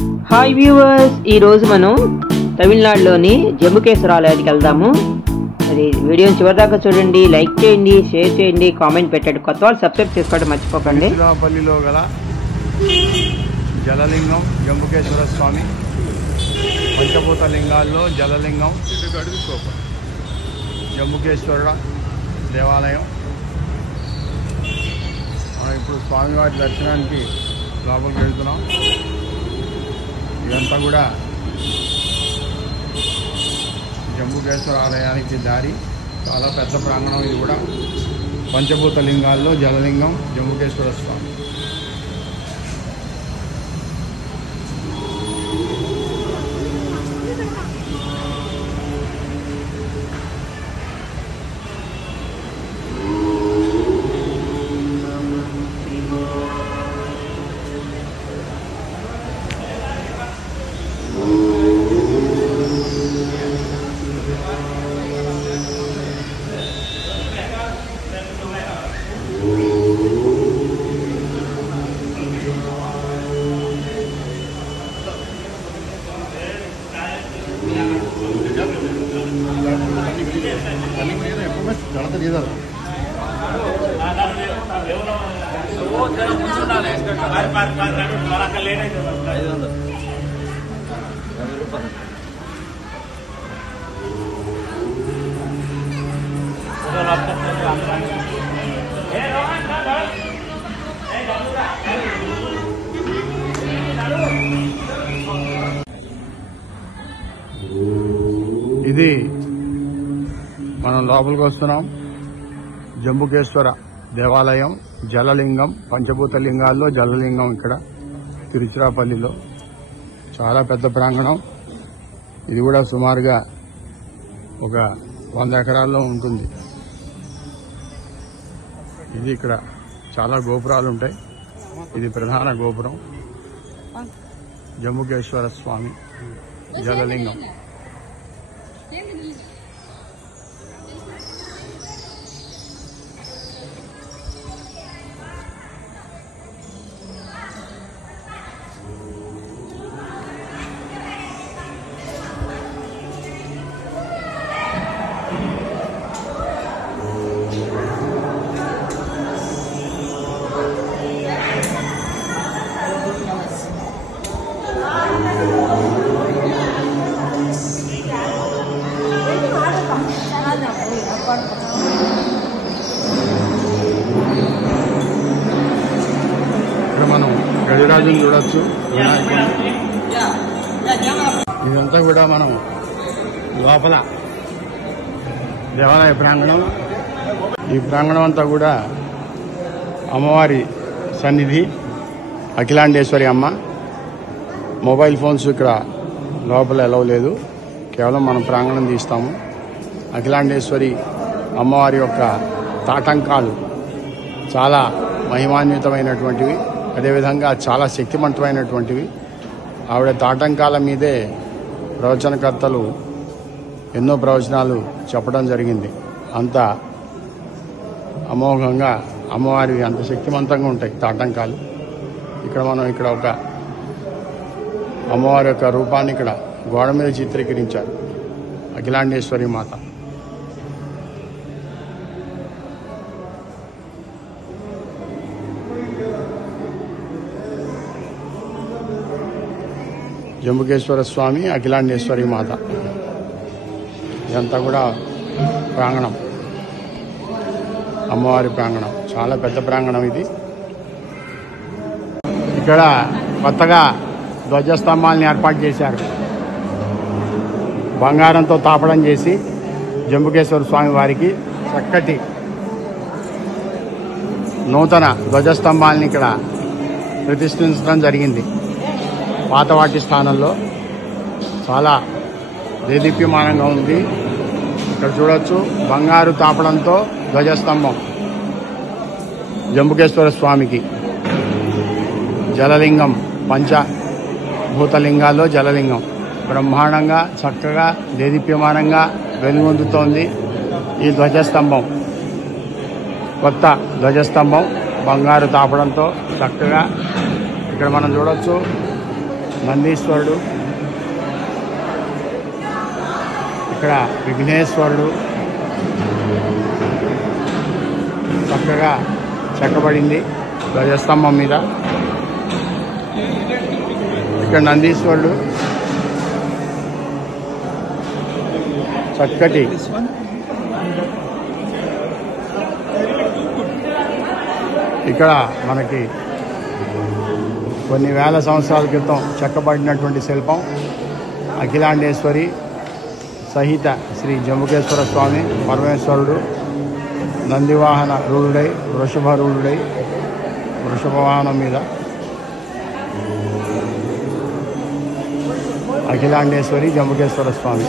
Hi viewers, ఈరోజు మనం తమిళనాడులోని జంబుకేశ్వర ఆలయానికి వెళ్దాము. అది వీడియోని చివరిదాకా చూడండి, లైక్ చేయండి, షేర్ చేయండి, కామెంట్ పెట్టండి. కొత్త వాళ్ళు సబ్స్క్రైబ్ చేసుకోవడం మర్చిపోకండి. తిరుచిరాపల్లిలో గల జలలింగం జంబుకేశ్వర స్వామి, పంచభూత లింగాల్లో జలలింగం జంబుకేశ్వరుడ దేవాలయం. మనం ఇప్పుడు స్వామివారి దర్శనానికి లోపలికి వెళ్తున్నాం. ఇదంతా కూడా జంబుకేశ్వర ఆలయానికి దారి. చాలా పెద్ద ప్రాంగణం ఇది కూడా. పంచభూత లింగాల్లో జలలింగం జంబుకేశ్వర స్వామి. ఇది మనం లోపలికి వస్తున్నాం. జంబుకేశ్వర దేవాలయం, జలలింగం, పంచభూత లింగాల్లో జలలింగం ఇక్కడ తిరుచిరాపల్లిలో. చాలా పెద్ద ప్రాంగణం. ఇది కూడా సుమారుగా ఒక 100 ఎకరాల్లో ఉంటుంది. ఇది ఇక్కడ చాలా గోపురాలు ఉంటాయి. ఇది ప్రధాన గోపురం. జంబుకేశ్వర స్వామి జలలింగం. ఇక్కడ మనం గడిరాజుని చూడొచ్చు, వినాయకుడిని. ఇదంతా కూడా మనం లోపల దేవాలయ ప్రాంగణం. ఈ ప్రాంగణం అంతా కూడా అమ్మవారి సన్నిధి, అఖిలాండేశ్వరి అమ్మ. మొబైల్ ఫోన్స్ ఇక్కడ లోపల ఎలవ్ లేదు, కేవలం మనం ప్రాంగణం తీస్తాము. అఖిలాండేశ్వరి అమ్మవారి యొక్క తాటంకాలు చాలా మహిమాన్వితమైనటువంటివి, అదేవిధంగా చాలా శక్తివంతమైనటువంటివి. ఆవిడ తాటంకాల మీదే ప్రవచనకర్తలు ఎన్నో ప్రవచనాలు చెప్పడం జరిగింది. అంత అమోఘంగా అమ్మవారివి అంత శక్తివంతంగా ఉంటాయి తాటంకాలు. ఇక్కడ మనం ఇక్కడ ఒక అమ్మవారి యొక్క రూపాన్ని ఇక్కడ గోడ మీద చిత్రీకరించారు, అఖిలాండేశ్వరి మాత. జంబుకేశ్వర స్వామి, అఖిలాండేశ్వరి మాత. ఇదంతా కూడా ప్రాంగణం, అమ్మవారి ప్రాంగణం. చాలా పెద్ద ప్రాంగణం ఇది. ఇక్కడ కొత్తగా ధ్వజస్తంభాలను ఏర్పాటు చేశారు. బంగారంతో తాపడం చేసి జంబుకేశ్వర స్వామి వారికి చక్కటి నూతన ధ్వజస్తంభాలను ఇక్కడ ప్రతిష్ఠించడం జరిగింది. పాత వాటి స్థానంలో చాలా దేదీప్యమానంగా ఉంది. ఇక్కడ చూడొచ్చు, బంగారు తాపడంతో ధ్వజస్తంభం జంబుకేశ్వర స్వామికి. జలలింగం, పంచభూతలింగాల్లో జలలింగం బ్రహ్మాండంగా చక్కగా దేదీప్యమానంగా వెలుగొందుతోంది. ఈ ధ్వజస్తంభం కొత్త ధ్వజస్తంభం బంగారు తాపడంతో చక్కగా ఇక్కడ మనం చూడొచ్చు. నందీశ్వరుడు, ఇక్కడ విఘ్నేశ్వరుడు చక్కగా చెక్కబడింది ధ్వజస్తంభం మీద. ఇక్కడ నందీశ్వరుడు చక్కటి ఇక్కడ మనకి కొన్ని వేల సంవత్సరాల క్రితం చెక్కబడినటువంటి శిల్పం అఖిలాండేశ్వరి సహిత శ్రీ జంబుకేశ్వర స్వామి పరమేశ్వరుడు నందివాహన రూఢుడై వృషభ వాహనం మీద అఖిలాండేశ్వరి జంబుకేశ్వర స్వామి.